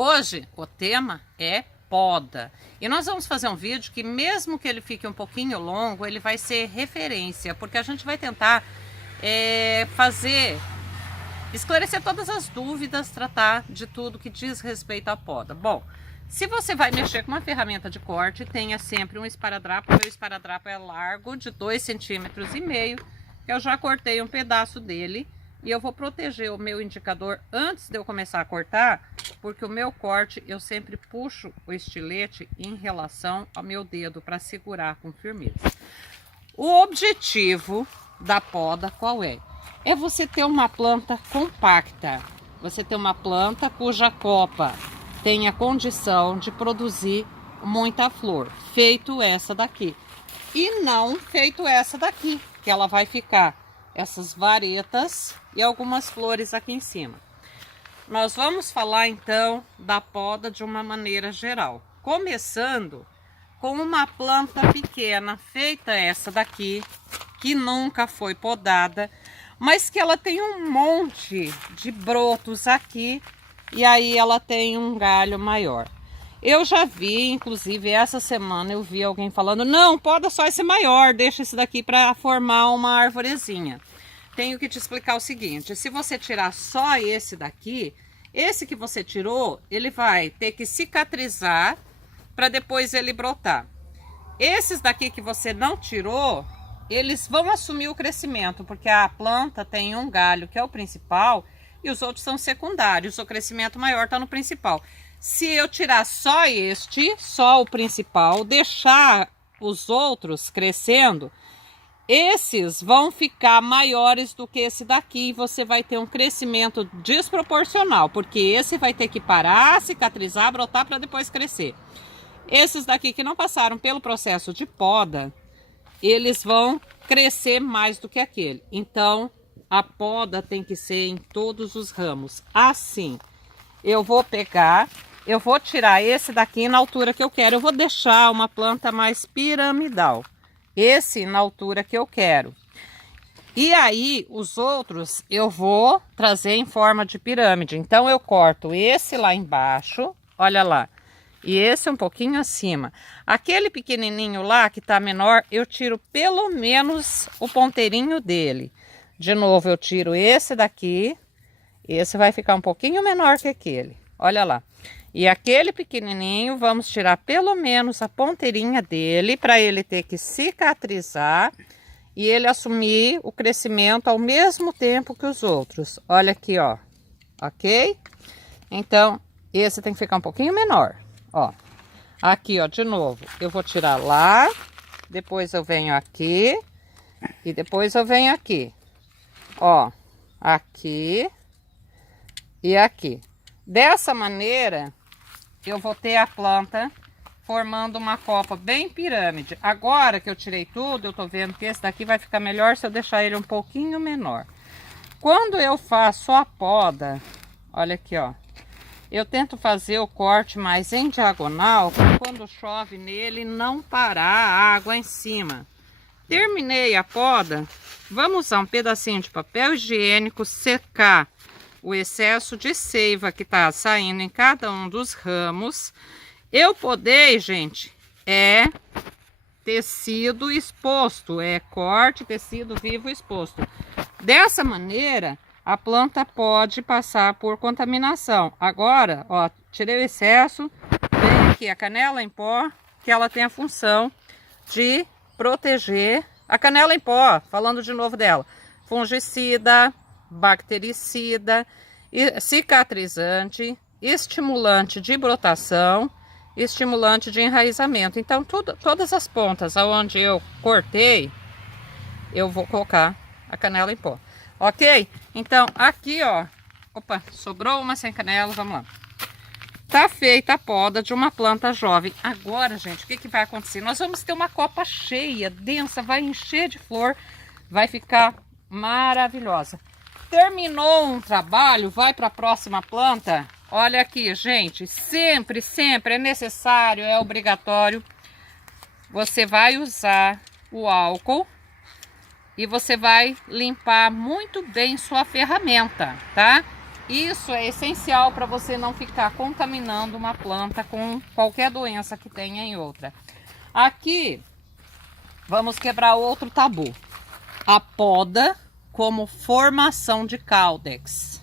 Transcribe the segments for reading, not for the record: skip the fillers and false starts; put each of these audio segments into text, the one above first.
Hoje o tema é poda e nós vamos fazer um vídeo que, mesmo que ele fique um pouquinho longo, ele vai ser referência, porque a gente vai tentar esclarecer todas as dúvidas, tratar de tudo que diz respeito à poda. Bom, se você vai mexer com uma ferramenta de corte, tenha sempre um esparadrapo. O meu esparadrapo é largo, de 2,5 cm. Eu já cortei um pedaço dele e eu vou proteger o meu indicador antes de eu começar a cortar, porque o meu corte eu sempre puxo o estilete em relação ao meu dedo para segurar com firmeza. O objetivo da poda qual é? É você ter uma planta compacta, você ter uma planta cuja copa tenha condição de produzir muita flor, feito essa daqui. E não feito essa daqui, que ela vai ficar essas varetas e algumas flores aqui em cima. Nós vamos falar então da poda de uma maneira geral, começando com uma planta pequena, feita essa daqui, que nunca foi podada, mas que ela tem um monte de brotos aqui, e aí ela tem um galho maior. Eu já vi, inclusive essa semana eu vi alguém falando: não, poda só esse maior, deixa esse daqui para formar uma arvorezinha. Tenho que te explicar o seguinte: se você tirar só esse daqui, esse que você tirou, ele vai ter que cicatrizar para depois ele brotar. Esses daqui que você não tirou, eles vão assumir o crescimento, porque a planta tem um galho que é o principal e os outros são secundários. O crescimento maior está no principal. Se eu tirar só só o principal, deixar os outros crescendo, esses vão ficar maiores do que esse daqui e você vai ter um crescimento desproporcional, porque esse vai ter que parar, cicatrizar, brotar para depois crescer. Esses daqui que não passaram pelo processo de poda, eles vão crescer mais do que aquele. Então, a poda tem que ser em todos os ramos. Assim, eu vou pegar, eu vou tirar esse daqui na altura que eu quero. Eu vou deixar uma planta mais piramidal. Esse na altura que eu quero. E aí, os outros eu vou trazer em forma de pirâmide. Então, eu corto esse lá embaixo, olha lá. E esse um pouquinho acima. Aquele pequenininho lá que tá menor, eu tiro pelo menos o ponteirinho dele. De novo, eu tiro esse daqui. Esse vai ficar um pouquinho menor que aquele. Olha lá. E aquele pequenininho, vamos tirar pelo menos a ponteirinha dele, para ele ter que cicatrizar e ele assumir o crescimento ao mesmo tempo que os outros. Olha aqui, ó. Ok? Então, esse tem que ficar um pouquinho menor. Ó, aqui, ó, de novo, eu vou tirar lá, depois eu venho aqui e depois eu venho aqui. Ó, aqui e aqui. Dessa maneira, eu vou ter a planta formando uma copa bem pirâmide. Agora que eu tirei tudo, eu tô vendo que esse daqui vai ficar melhor se eu deixar ele um pouquinho menor. Quando eu faço a poda, olha aqui, ó. Eu tento fazer o corte mais em diagonal, para quando chove nele não parar a água em cima. Terminei a poda, vamos usar um pedacinho de papel higiênico, secar o excesso de seiva que está saindo em cada um dos ramos. Eu podei, gente, tecido exposto, corte, tecido vivo exposto. Dessa maneira, a planta pode passar por contaminação. Agora, ó, tirei o excesso, vem aqui a canela em pó, que ela tem a função de proteger. A canela em pó, falando de novo dela, fungicida, bactericida, cicatrizante, estimulante de brotação, estimulante de enraizamento. Então, todas as pontas onde eu cortei, eu vou colocar a canela em pó. Ok? Então, aqui, ó. Opa, sobrou uma sem canela, vamos lá. Tá feita a poda de uma planta jovem. Agora, gente, o que que vai acontecer? Nós vamos ter uma copa cheia, densa, vai encher de flor, vai ficar maravilhosa. Terminou um trabalho, vai para a próxima planta. Olha aqui, gente, sempre é necessário, é obrigatório. Você vai usar o álcool e você vai limpar muito bem sua ferramenta, tá? Isso é essencial para você não ficar contaminando uma planta com qualquer doença que tenha em outra. Aqui, vamos quebrar outro tabu. A poda como formação de caudex.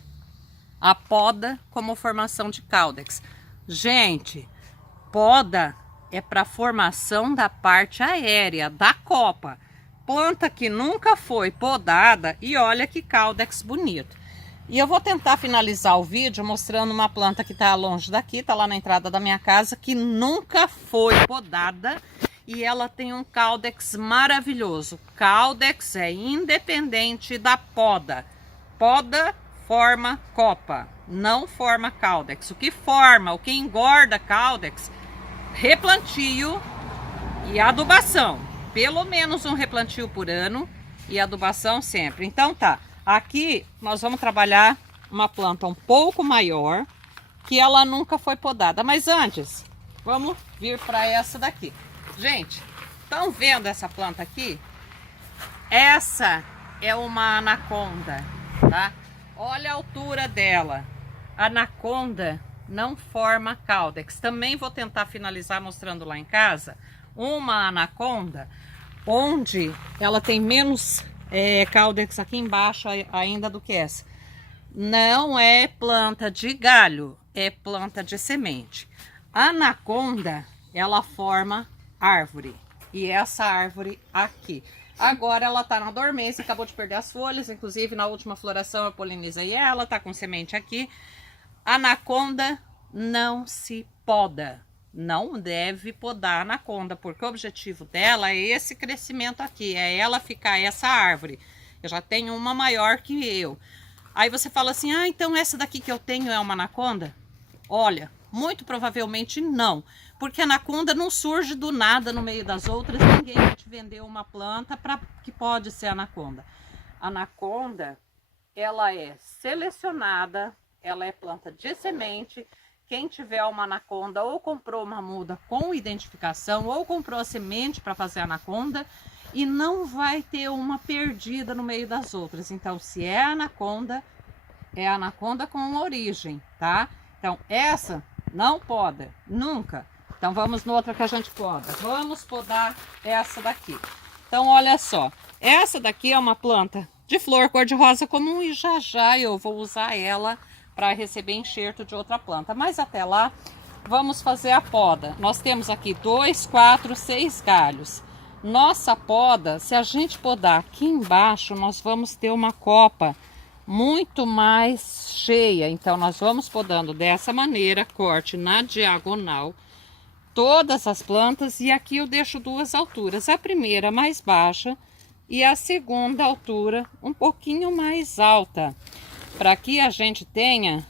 A poda como formação de caudex. Gente, poda é para formação da parte aérea, da copa. Planta que nunca foi podada e olha que caudex bonito. E eu vou tentar finalizar o vídeo mostrando uma planta que está longe daqui, está lá na entrada da minha casa, que nunca foi podada e ela tem um caudex maravilhoso. Caudex é independente da poda. Poda forma copa, não forma caudex. O que forma, o que engorda caudex, replantio e adubação. Pelo menos um replantio por ano e adubação sempre. Então tá. Aqui nós vamos trabalhar uma planta um pouco maior, que ela nunca foi podada. Mas antes, vamos vir para essa daqui. Gente, estão vendo essa planta aqui? Essa é uma anaconda, tá? Olha a altura dela. Anaconda não forma caudex. Também vou tentar finalizar mostrando lá em casa uma anaconda onde ela tem menos caudex aqui embaixo ainda do que essa. Não é planta de galho, é planta de semente. A anaconda, ela forma árvore. E essa árvore aqui. Agora ela tá na dormência, acabou de perder as folhas. Inclusive na última floração eu polinizei ela, tá com semente aqui. Anaconda não se poda. Não deve podar a anaconda, porque o objetivo dela é esse crescimento aqui, é ela ficar essa árvore. Eu já tenho uma maior que eu. Aí você fala assim, ah, então essa daqui que eu tenho é uma anaconda? Olha, muito provavelmente não, porque a anaconda não surge do nada no meio das outras, ninguém vai te vender uma planta que pode ser anaconda. A anaconda, ela é selecionada, ela é planta de semente. Quem tiver uma anaconda ou comprou uma muda com identificação ou comprou a semente para fazer anaconda e não vai ter uma perdida no meio das outras. Então, se é anaconda com origem, tá? Então, essa não poda, nunca. Então, vamos noutra que a gente poda. Vamos podar essa daqui. Então, olha só. Essa daqui é uma planta de flor cor-de-rosa comum e já eu vou usar ela para receber enxerto de outra planta. Mas até lá, vamos fazer a poda. Nós temos aqui 2, 4, 6 galhos. Nossa poda, se a gente podar aqui embaixo, nós vamos ter uma copa muito mais cheia. Então, nós vamos podando dessa maneira, corte na diagonal, todas as plantas. E aqui eu deixo duas alturas. A primeira mais baixa e a segunda altura um pouquinho mais alta. Para que a gente tenha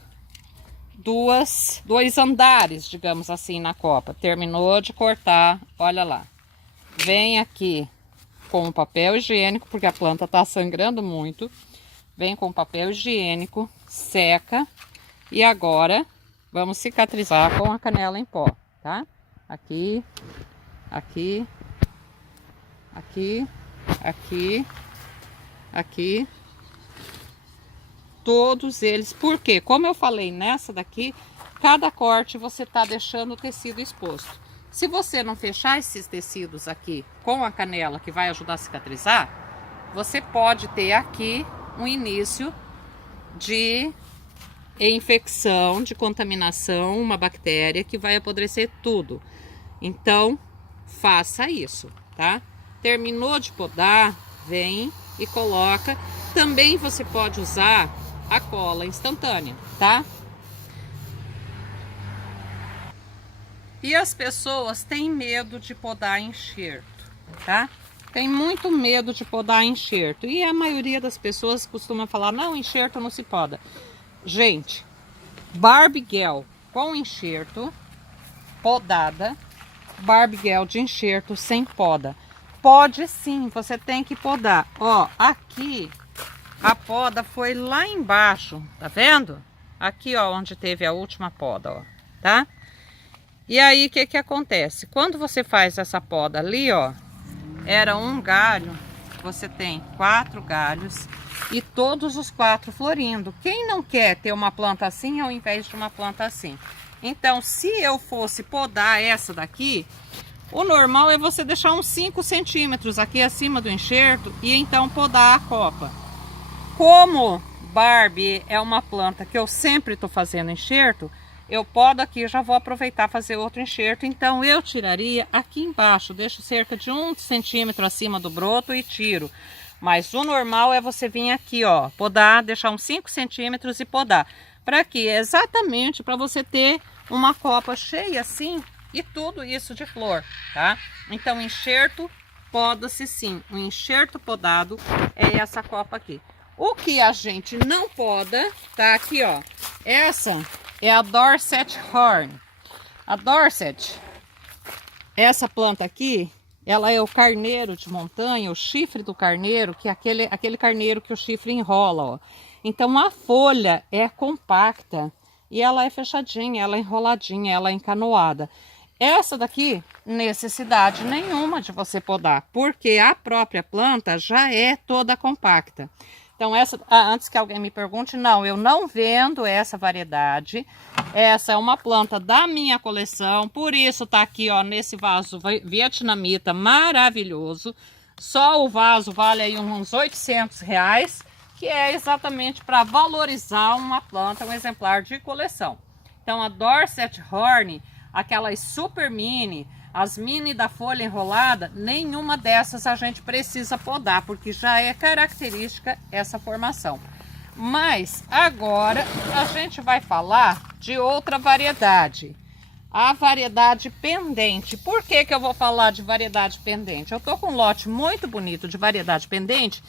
dois andares, digamos assim, na copa. Terminou de cortar, olha lá. Vem aqui com o papel higiênico, porque a planta está sangrando muito. Vem com o papel higiênico, seca. E agora vamos cicatrizar com a canela em pó, tá? Aqui, aqui, aqui, aqui, aqui. Todos eles, porque como eu falei nessa daqui, cada corte você está deixando o tecido exposto. Se você não fechar esses tecidos aqui com a canela, que vai ajudar a cicatrizar, você pode ter aqui um início de infecção, de contaminação, uma bactéria que vai apodrecer tudo. Então, faça isso, tá? Terminou de podar, vem e coloca. Também você pode usar a cola instantânea, tá? E as pessoas têm medo de podar enxerto, tá? Tem muito medo de podar enxerto. E a maioria das pessoas costuma falar, não, enxerto não se poda. Gente, Barbigel com enxerto, podada, Barbigel de enxerto sem poda. Pode sim, você tem que podar. Ó, aqui a poda foi lá embaixo, tá vendo? Aqui, ó, onde teve a última poda, ó, tá? E aí, o que acontece? Quando você faz essa poda ali, ó, era um galho, você tem 4 galhos e todos os 4 florindo. Quem não quer ter uma planta assim ao invés de uma planta assim? Então, se eu fosse podar essa daqui, o normal é você deixar uns 5 centímetros aqui acima do enxerto e então podar a copa. Como Barbie é uma planta que eu sempre estou fazendo enxerto, eu podo aqui e já vou aproveitar fazer outro enxerto. Então eu tiraria aqui embaixo, deixo cerca de 1 centímetro acima do broto e tiro. Mas o normal é você vir aqui, ó, podar, deixar uns 5 centímetros e podar. Para quê? Exatamente para você ter uma copa cheia assim e tudo isso de flor, tá? Então enxerto poda-se sim, o enxerto podado é essa copa aqui. O que a gente não poda, tá aqui, ó, essa é a Dorset Horn. A Dorset, essa planta aqui, ela é o carneiro de montanha, o chifre do carneiro, que é aquele carneiro que o chifre enrola, ó. Então a folha é compacta e ela é fechadinha, ela é enroladinha, ela é encanoada. Essa daqui, necessidade nenhuma de você podar, porque a própria planta já é toda compacta. Então essa, antes que alguém me pergunte, não, eu não vendo essa variedade. Essa é uma planta da minha coleção, por isso tá aqui, ó, nesse vaso vietnamita maravilhoso. Só o vaso vale aí uns R$800, que é exatamente para valorizar uma planta, um exemplar de coleção. Então a Dorset Horn, aquelas super mini, as mini da folha enrolada, nenhuma dessas a gente precisa podar, porque já é característica essa formação. Mas agora a gente vai falar de outra variedade, a variedade pendente. Por que que eu vou falar de variedade pendente? Eu tô com um lote muito bonito de variedade pendente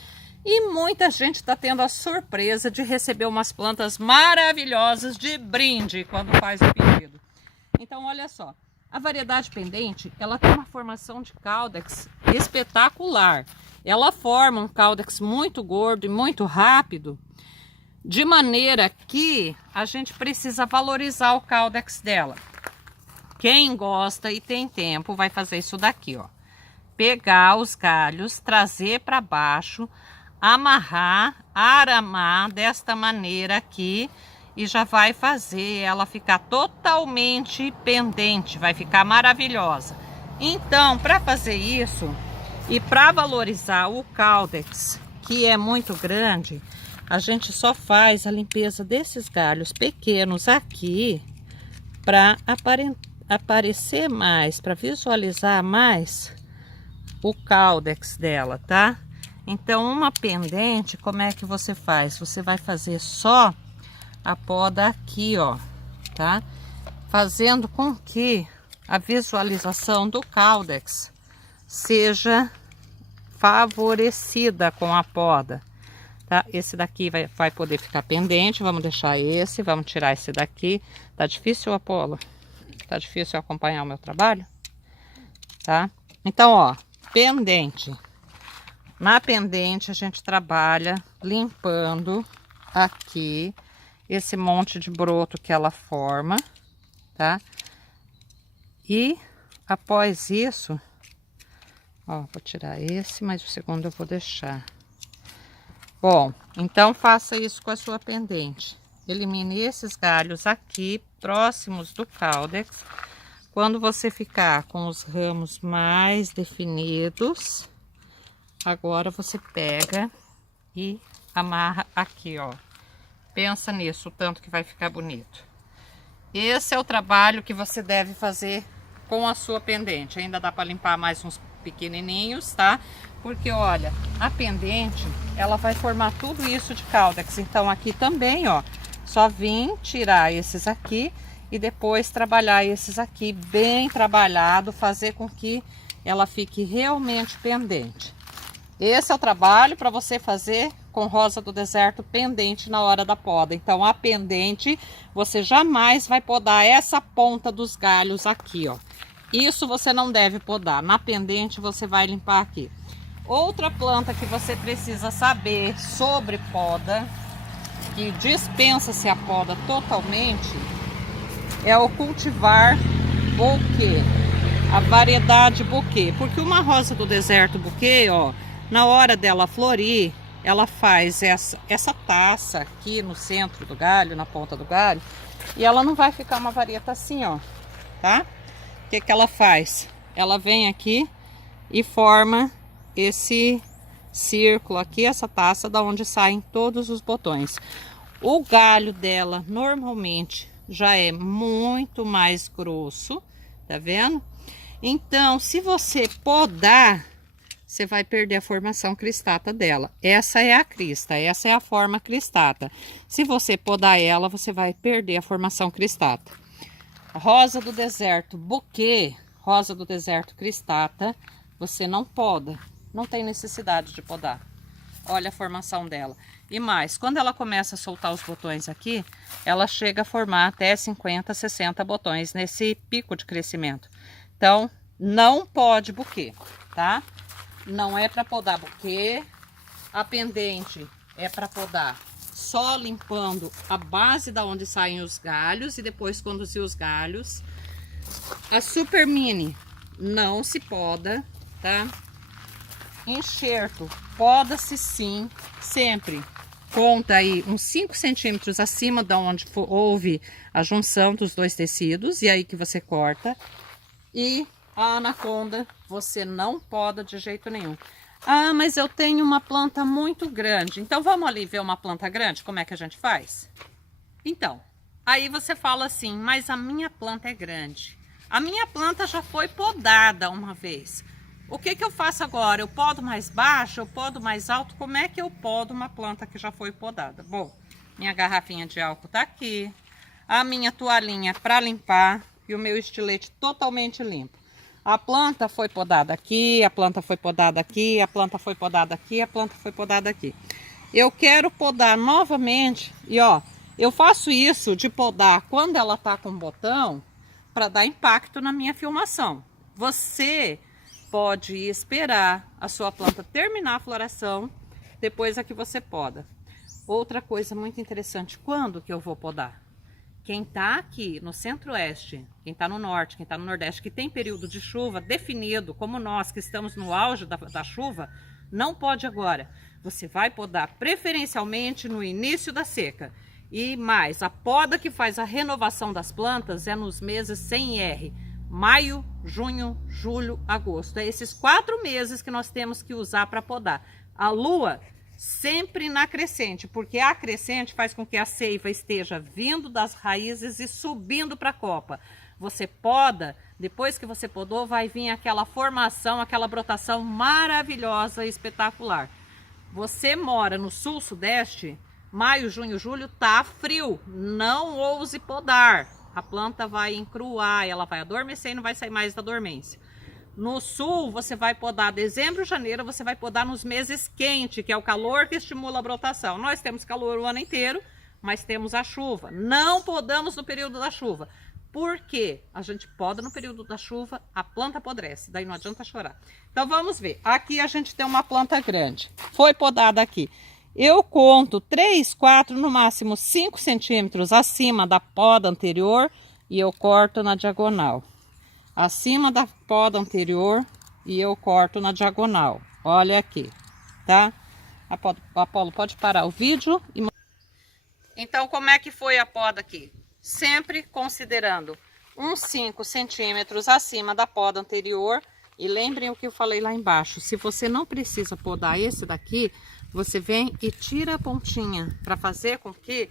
e muita gente está tendo a surpresa de receber umas plantas maravilhosas de brinde quando faz o pedido. Então olha só. A variedade pendente, ela tem uma formação de caudex espetacular. Ela forma um caudex muito gordo e muito rápido, de maneira que a gente precisa valorizar o caudex dela. Quem gosta e tem tempo vai fazer isso daqui, ó. Pegar os galhos, trazer para baixo, amarrar, aramar desta maneira aqui, e já vai fazer ela ficar totalmente pendente, vai ficar maravilhosa. Então, para fazer isso e para valorizar o caudex, que é muito grande, a gente só faz a limpeza desses galhos pequenos aqui para aparecer mais, para visualizar mais o caudex dela, tá? Então, uma pendente, como é que você faz? Você vai fazer só a poda aqui, ó, tá? Fazendo com que a visualização do caudex seja favorecida com a poda, tá? Esse daqui vai poder ficar pendente, vamos deixar esse, vamos tirar esse daqui. Tá difícil, Apolo? Tá difícil acompanhar o meu trabalho? Tá? Então, ó, pendente. Na pendente a gente trabalha limpando aqui esse monte de broto que ela forma, tá? E após isso, ó, vou tirar esse, mas o segundo eu vou deixar. Bom, então faça isso com a sua pendente. Elimine esses galhos aqui, próximos do caudex. Quando você ficar com os ramos mais definidos, agora você pega e amarra aqui, ó. Pensa nisso, o tanto que vai ficar bonito. Esse é o trabalho que você deve fazer com a sua pendente. Ainda dá para limpar mais uns pequenininhos, tá? Porque, olha, a pendente, ela vai formar tudo isso de caudex. Então, aqui também, ó, só vim tirar esses aqui e depois trabalhar esses aqui bem trabalhado, fazer com que ela fique realmente pendente. Esse é o trabalho para você fazer com rosa do deserto pendente na hora da poda. Então a pendente, você jamais vai podar essa ponta dos galhos aqui, ó. Isso você não deve podar. Na pendente você vai limpar aqui. Outra planta que você precisa saber sobre poda, que dispensa-se a poda totalmente, é o cultivar buquê. A variedade buquê. Porque uma rosa do deserto buquê, ó, Na hora dela florir, ela faz essa taça aqui no centro do galho, na ponta do galho, e ela não vai ficar uma vareta assim, ó, tá? O que que ela faz? Ela vem aqui e forma esse círculo aqui, essa taça da onde saem todos os botões. O galho dela normalmente já é muito mais grosso, tá vendo? Então, se você podar, você vai perder a formação cristata dela. Essa é a crista, essa é a forma cristata. Se você podar ela, você vai perder a formação cristata. Rosa do deserto, buquê, rosa do deserto cristata, você não poda, não tem necessidade de podar. Olha a formação dela. E mais, quando ela começa a soltar os botões aqui, ela chega a formar até 50, 60 botões nesse pico de crescimento. Então, não pode buquê, tá? Não é para podar buquê. A pendente é para podar só limpando a base da onde saem os galhos e depois conduzir os galhos. A super mini não se poda, tá? Enxerto, poda-se sim, sempre. Conta aí uns 5 centímetros acima de onde houve a junção dos dois tecidos, e aí que você corta. E a anaconda você não poda de jeito nenhum. Ah, mas eu tenho uma planta muito grande. Então vamos ali ver uma planta grande, como é que a gente faz? Então, aí você fala assim, mas a minha planta é grande. A minha planta já foi podada uma vez. O que que eu faço agora? Eu podo mais baixo? Eu podo mais alto? Como é que eu podo uma planta que já foi podada? Bom, minha garrafinha de álcool tá aqui. A minha toalhinha para limpar e o meu estilete totalmente limpo. A planta foi podada aqui, a planta foi podada aqui, a planta foi podada aqui, a planta foi podada aqui. Eu quero podar novamente e ó, eu faço isso de podar quando ela tá com botão para dar impacto na minha filmação. Você pode esperar a sua planta terminar a floração, depois é que você poda. Outra coisa muito interessante, quando que eu vou podar? Quem tá aqui no centro-oeste, quem tá no norte, quem tá no nordeste, que tem período de chuva definido, como nós que estamos no auge da chuva, não pode agora. Você vai podar preferencialmente no início da seca. E mais, a poda que faz a renovação das plantas é nos meses sem R. Maio, junho, julho, agosto. É esses 4 meses que nós temos que usar para podar. A lua sempre na crescente, porque a crescente faz com que a seiva esteja vindo das raízes e subindo para a copa. Você poda, depois que você podou, vai vir aquela formação, aquela brotação maravilhosa e espetacular. Você mora no sul-sudeste, maio, junho, julho, tá frio. Não ouse podar. A planta vai encruar, ela vai adormecer e não vai sair mais da dormência. No sul, você vai podar dezembro, janeiro, você vai podar nos meses quentes, que é o calor que estimula a brotação. Nós temos calor o ano inteiro, mas temos a chuva. Não podamos no período da chuva. Por quê? A gente poda no período da chuva, a planta apodrece, daí não adianta chorar. Então vamos ver. Aqui a gente tem uma planta grande. Foi podada aqui. Eu conto 3, 4, no máximo 5 centímetros acima da poda anterior e eu corto na diagonal. Acima da poda anterior e eu corto na diagonal. Olha aqui, tá? Apolo, pode parar o vídeo. Então, como é que foi a poda aqui? Sempre considerando uns 5 centímetros acima da poda anterior. E lembrem o que eu falei lá embaixo. Se você não precisa podar esse daqui, você vem e tira a pontinha para fazer com que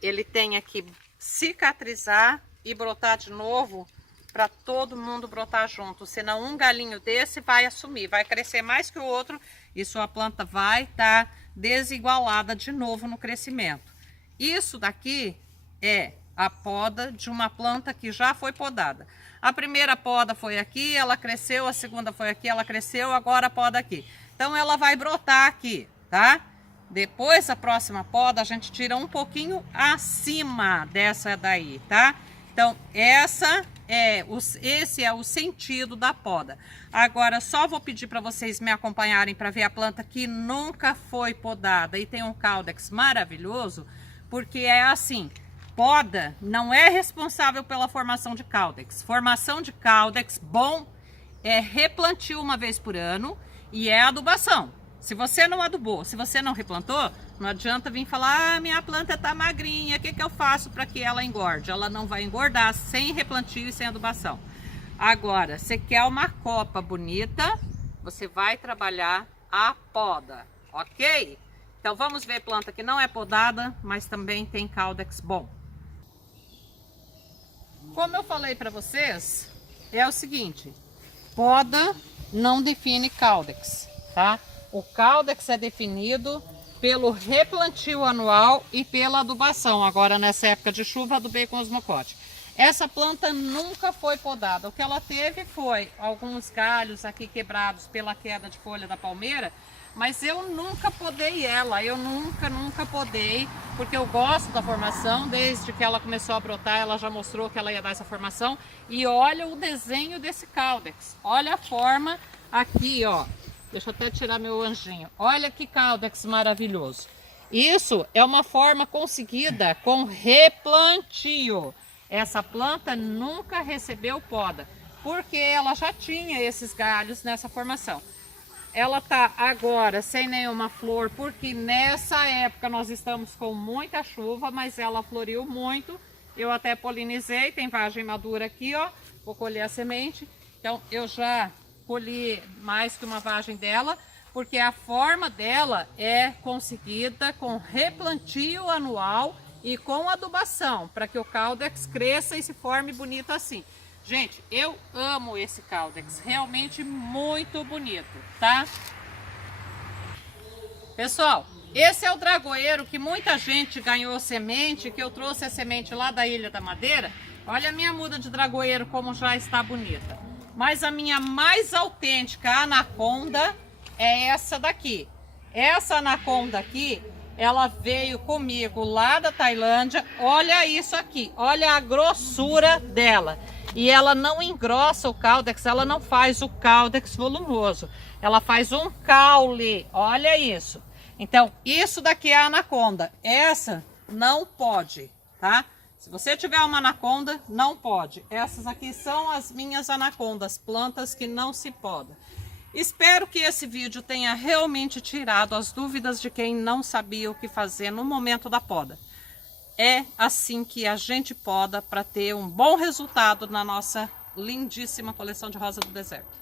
ele tenha que cicatrizar e brotar de novo, para todo mundo brotar junto. Senão um galinho desse vai assumir, vai crescer mais que o outro e sua planta vai estar desigualada de novo no crescimento. Isso daqui é a poda de uma planta que já foi podada. A primeira poda foi aqui, ela cresceu, a segunda foi aqui, ela cresceu, agora a poda aqui. Então ela vai brotar aqui, tá? Depois a próxima poda a gente tira um pouquinho acima dessa daí, tá? Então esse é o sentido da poda. Agora só vou pedir para vocês me acompanharem para ver a planta que nunca foi podada e tem um caudex maravilhoso, porque é assim, poda não é responsável pela formação de caudex. Formação de caudex bom é replantio uma vez por ano e é adubação. Se você não adubou, se você não replantou, não adianta vir falar, minha planta tá magrinha, o que eu faço para que ela engorde? Ela não vai engordar sem replantio e sem adubação. Agora, você quer uma copa bonita, você vai trabalhar a poda, ok? Então vamos ver planta que não é podada, mas também tem Caudex bom. Como eu falei para vocês, é o seguinte, poda não define Caudex, tá? O Caudex é definido pelo replantio anual e pela adubação. Agora nessa época de chuva, adubei com osmocote. Essa planta nunca foi podada. O que ela teve foi alguns galhos aqui quebrados pela queda de folha da palmeira, mas eu nunca podei ela, eu nunca podei, porque eu gosto da formação. Desde que ela começou a brotar, ela já mostrou que ela ia dar essa formação. E olha o desenho desse Caudex, olha a forma aqui, ó. Deixa eu até tirar meu anjinho. Olha que Caudex maravilhoso. Isso é uma forma conseguida com replantio. Essa planta nunca recebeu poda, porque ela já tinha esses galhos nessa formação. Ela tá agora sem nenhuma flor, porque nessa época nós estamos com muita chuva, mas ela floriu muito. Eu até polinizei, tem vagem madura aqui, ó. Vou colher a semente. Então eu já colhi mais que uma vagem dela, porque a forma dela é conseguida com replantio anual e com adubação, para que o Caudex cresça e se forme bonito assim. Gente, eu amo esse Caudex, realmente muito bonito, tá? Pessoal, esse é o dragoeiro que muita gente ganhou semente, que eu trouxe a semente lá da Ilha da Madeira. Olha a minha muda de dragoeiro como já está bonita. Mas a minha mais autêntica anaconda é essa daqui. Essa anaconda aqui, ela veio comigo lá da Tailândia. Olha isso aqui, olha a grossura dela. E ela não engrossa o Caudex, ela não faz o Caudex volumoso. Ela faz um caule, olha isso. Então, isso daqui é a anaconda. Essa não pode, tá? Se você tiver uma anaconda, não pode. Essas aqui são as minhas anacondas, plantas que não se podam. Espero que esse vídeo tenha realmente tirado as dúvidas de quem não sabia o que fazer no momento da poda. É assim que a gente poda para ter um bom resultado na nossa lindíssima coleção de rosa do deserto.